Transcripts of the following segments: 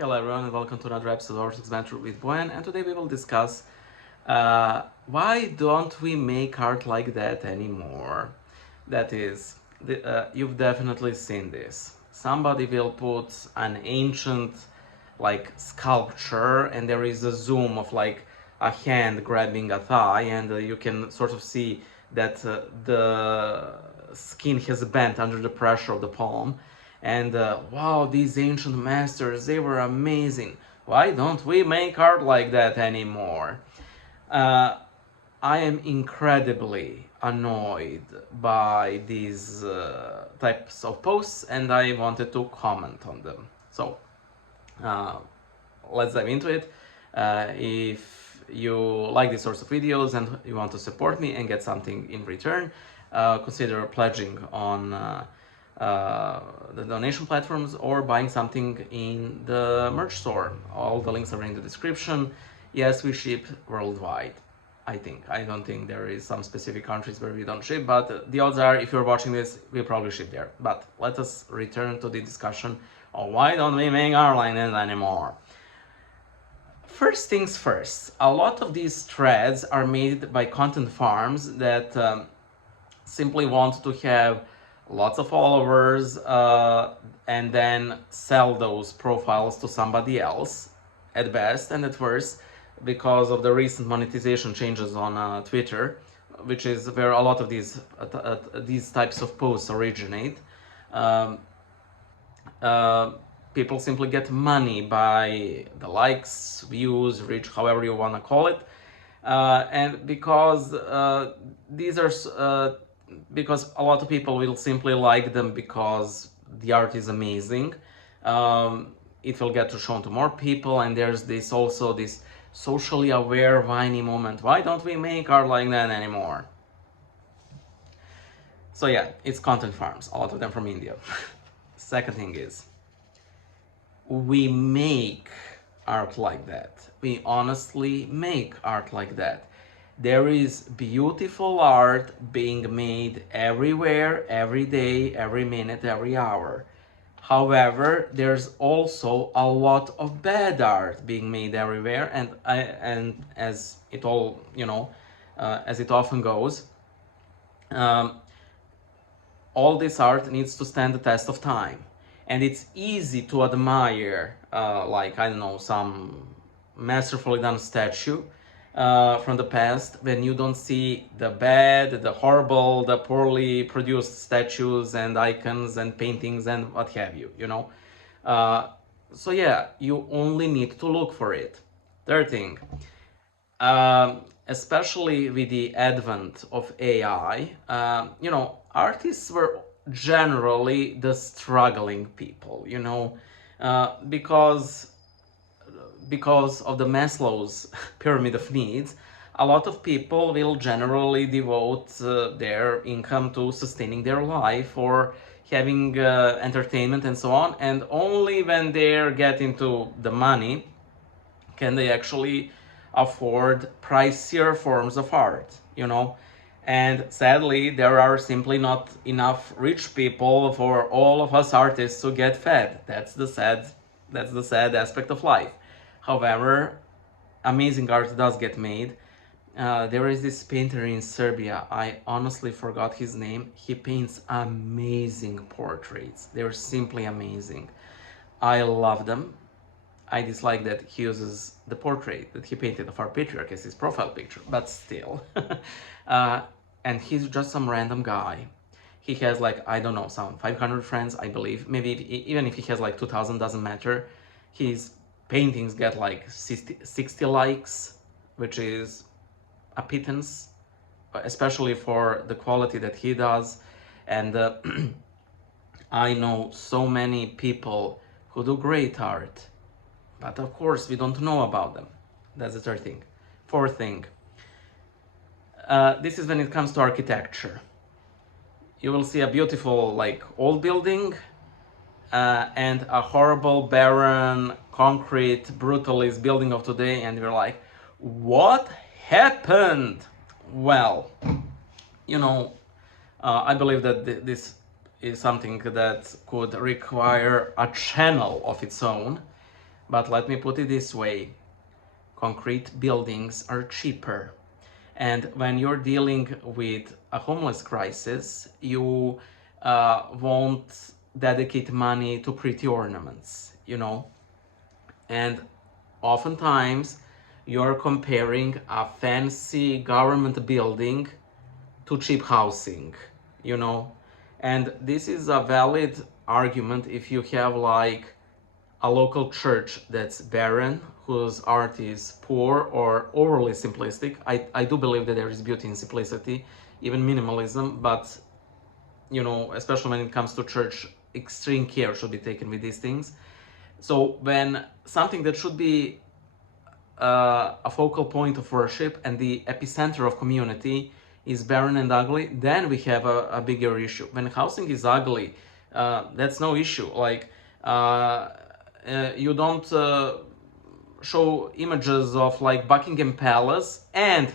Hello everyone and welcome to another episode of Our Adventure with Gwen, and today we will discuss why don't we make art like that anymore? That is, you've definitely seen this. Somebody will put an ancient sculpture and there is a zoom of a hand grabbing a thigh, and you can sort of see that the skin has bent under the pressure of the palm. And wow, these ancient masters, they were amazing. Why don't we make art like that anymore? Uh, I am incredibly annoyed by these types of posts, and I wanted to comment on them. So uh, let's dive into it. If you like these sorts of videos and you want to support me and get something in return, consider pledging on the donation platforms or buying something in the merch store. All the links are in the description. Yes, we ship worldwide. I think. I don't think there is some specific countries where we don't ship, but the odds are if you're watching this, we probably ship there. But let us return to the discussion of why don't we make our lines anymore. First things first, a lot of these threads are made by content farms that simply want to have lots of followers and then sell those profiles to somebody else at best and at worst, because of the recent monetization changes on Twitter, which is where a lot of these types of posts originate. Um, uh, People simply get money by the likes, views, reach, however you want to call it. And these are because a lot of people will simply like them because the art is amazing. It will get to shown to more people, and there's this socially aware whiny moment. Why don't we make art like that anymore? So yeah, it's content farms, a lot of them from India. Second thing is, we make art like that. We honestly make art like that. There is beautiful art being made everywhere, every day, every minute, every hour. However, there's also a lot of bad art being made everywhere, and as it all as it often goes, um, all this art needs to stand the test of time. And it's easy to admire, I don't know, some masterfully done statue from the past when you don't see the bad, the horrible, the poorly produced statues and icons and paintings and what have you. Uh, so yeah, you only need to look for it. Third thing, especially with the advent of AI, artists were generally the struggling people, because of the Maslow's pyramid of needs. A lot of people will generally devote their income to sustaining their life or having entertainment and so on, and only when they're getting to the money can they actually afford pricier forms of art. And sadly, there are simply not enough rich people for all of us artists to get fed. That's the sad aspect of life. However, amazing art does get made. There is this painter in Serbia. I honestly forgot his name. He paints amazing portraits. They're simply amazing. I love them. I dislike that he uses the portrait that he painted of our patriarch as his profile picture, but still. uh, and he's just some random guy. He has I don't know, some 500 friends, I believe. Maybe even if he has 2,000, doesn't matter. His paintings get 60 likes, which is a pittance, especially for the quality that he does. And I know so many people who do great art, but of course, we don't know about them. That's the third thing. Fourth thing, this is when it comes to architecture. You will see a beautiful, old building and a horrible, barren, concrete, brutalist building of today, and you're like, what happened? Well, I believe that this is something that could require a channel of its own. But let me put it this way, concrete buildings are cheaper. And when you're dealing with a homeless crisis, you won't dedicate money to pretty ornaments, you know? And oftentimes you're comparing a fancy government building to cheap housing, you know? And this is a valid argument if you have like a local church that's barren, whose art is poor or overly simplistic. I do believe that there is beauty in simplicity, even minimalism, but you know, especially when it comes to church, extreme care should be taken with these things. So when something that should be a focal point of worship and the epicenter of community is barren and ugly, then we have a bigger issue. When housing is ugly, that's no issue. Like, you don't show images of like Buckingham Palace and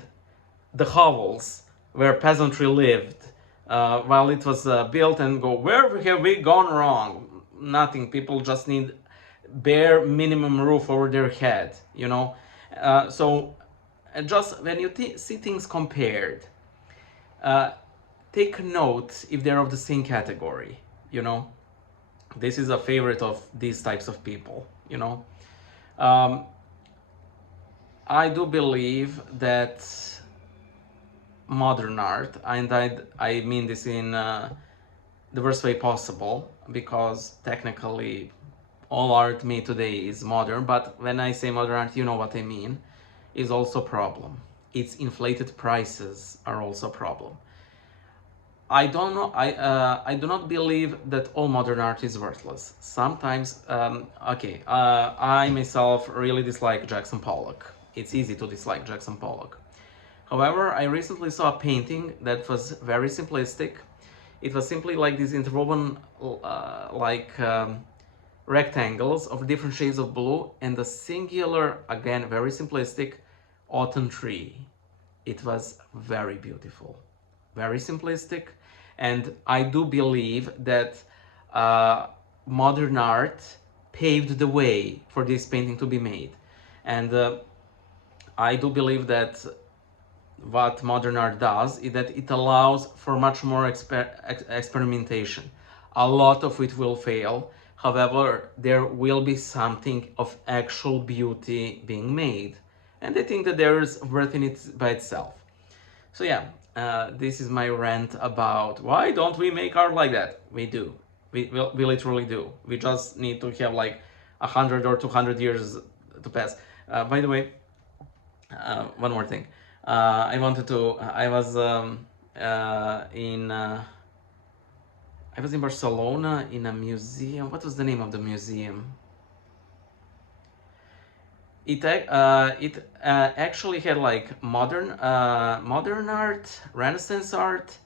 the hovels where peasantry lived while it was built, and go, where have we gone wrong? Nothing. People just need bare minimum roof over their head, you know. So just when you see things compared, uh, take note if they're of the same category, you know. This is a favorite of these types of people, you know. I do believe that modern art, and I mean this in the worst way possible, because technically all art made today is modern, but when I say modern art, you know what I mean, is also a problem. Its inflated prices are also a problem. I don't know. I do not believe that all modern art is worthless. Sometimes, I myself really dislike Jackson Pollock. It's easy to dislike Jackson Pollock. However, I recently saw a painting that was very simplistic. It was simply like these interwoven, rectangles of different shades of blue and a singular, again, very simplistic, autumn tree. It was very beautiful, very simplistic, and I do believe that modern art paved the way for this painting to be made. And I do believe that what modern art does is that it allows for much more experimentation. A lot of it will fail. However, there will be something of actual beauty being made. And I think that there is worth in it by itself. So yeah, this is my rant about why don't we make art like that? We do. We literally do. We just need to have like 100 or 200 years to pass. By the way, one more thing. I wanted to. I was in Barcelona in a museum. What was the name of the museum? It actually had like modern art, Renaissance art,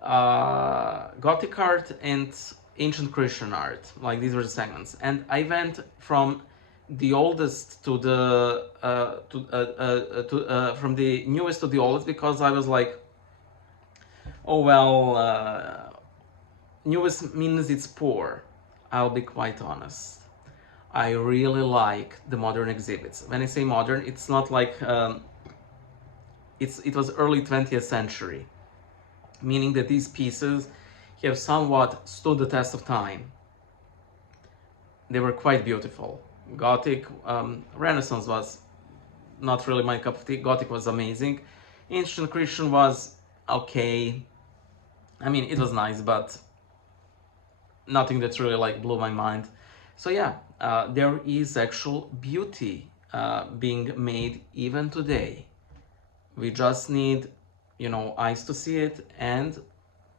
Gothic art, and ancient Christian art. Like these were the segments, and I went from the oldest to the from the newest to the oldest, because I was like, oh well, newest means it's poor. I'll be quite honest. I really like the modern exhibits. When I say modern, it's not like it was early 20th century, meaning that these pieces have somewhat stood the test of time. They were quite beautiful. Gothic, Renaissance was not really my cup of tea. Gothic was amazing. Ancient Christian was okay. I mean, it was nice, but nothing that really like blew my mind. So yeah, there is actual beauty being made even today. We just need, you know, eyes to see it, and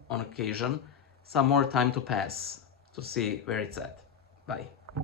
on occasion, some more time to pass to see where it's at. Bye.